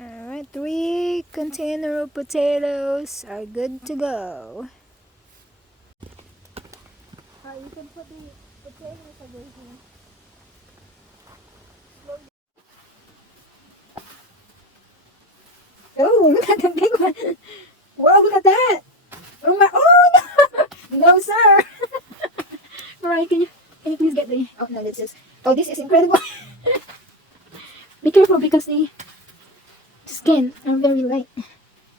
Alright, 3 container of potatoes are good to go. You can put the potatoes over here. Oh, look at the big one. Whoa, look at that. Oh my, oh no, no sir. Alright, can you please get the, oh no, this is incredible. Be careful because the skin are very light.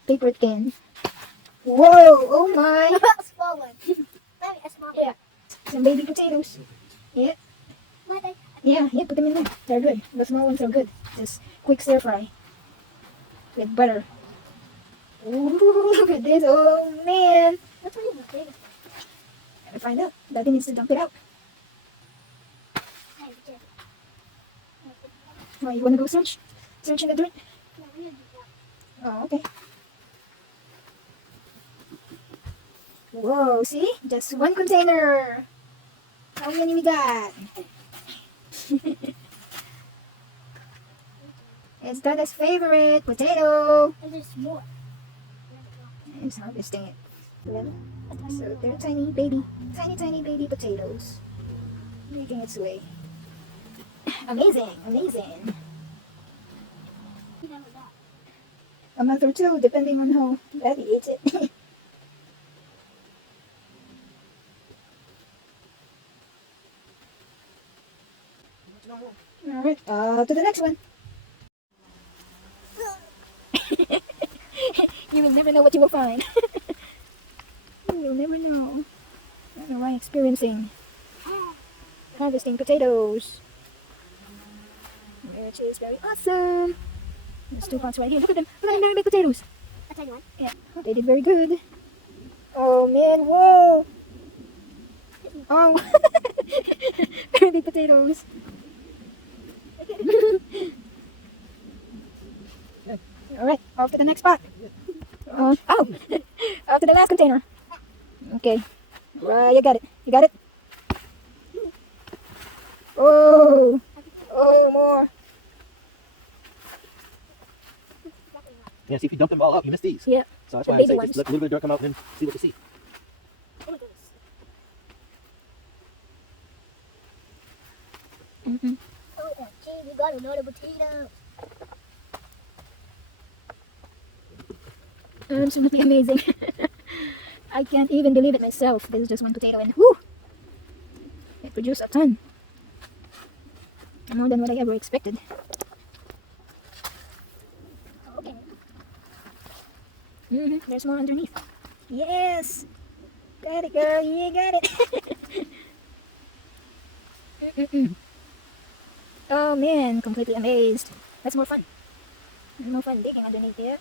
Paper thin. Whoa, oh my. A small one. Maybe a small one. Yeah, some baby potatoes. Yeah. Yeah, put them in there. They're good. The small ones are good. Just quick stir fry with butter. Ooh, look at this. Oh man. What's really the biggest? Gotta find out. Daddy needs to dump it out. Oh, you wanna go search? Search in the dirt? No, we need to do that. Oh, okay. Whoa, see? Just one container. How many we got? It's Dada's favorite potato. And there's more. It's harvesting it. So they're tiny baby potatoes. Making its way. Amazing, amazing. A month or two, depending on how Daddy eats it. Alright, to the next one. You will never know what you will find. You will never know. I don't know why experiencing harvesting potatoes, which is very awesome. There's 2 pots right here. Look at them. Look at them, very big potatoes. A tiny one. Yeah, oh, they did very good. Oh man, whoa. Oh, very big potatoes. Alright, off to the next pot. Oh, off to the last container. Okay, right, you got it. You got it? Oh, more. Yeah, see if you dump them all out, you miss these. Yeah. So that's The why I baby say ones. just let a little bit of dirt come out and then see what you see. Oh my goodness. Mm-hmm. OMG, we got another potato. Absolutely amazing. I can't even believe it myself. This is just one potato and whoo! It produced a ton. More than what I ever expected. Okay. There's more underneath. Yes! Got it, girl. Yeah, got it. Oh man, completely amazed. That's more fun. More fun digging underneath here.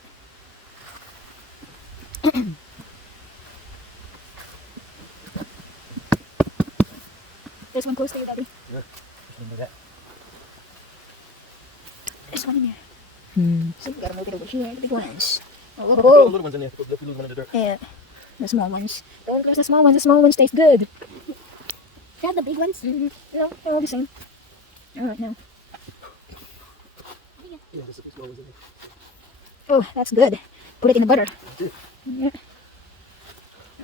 There's one close to you, Daddy. Yeah, just remember that. There's one in there. So we gotta move it over here, the big ones. Put the Oh, little ones in there. If you lose one in the dirt. yeah. The small ones. Don't lose the small ones. The small ones taste good. Got the big ones? No, they're all the same. Alright, now. Yeah, just the small ones in there. Oh, that's good. Put it in the butter. That's it. Yeah.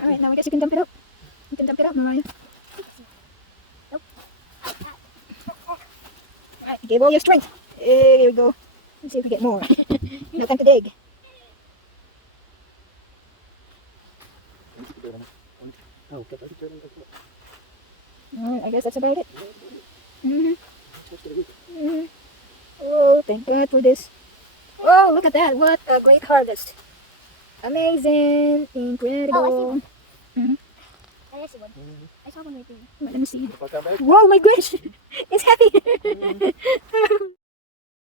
Alright, now I guess you can dump it out. You can dump it out, Mariah. Nope. Alright, give all your strength. Here we go. Let's see if we get more. No time to dig. Oh, okay. I think they're gonna Alright, I guess that's about it. Oh, thank God for this. Oh, look at that. What a great harvest. Amazing. Incredible. I see one. I saw one right there. Let me see. If I come back, Whoa, my gosh. It's happy.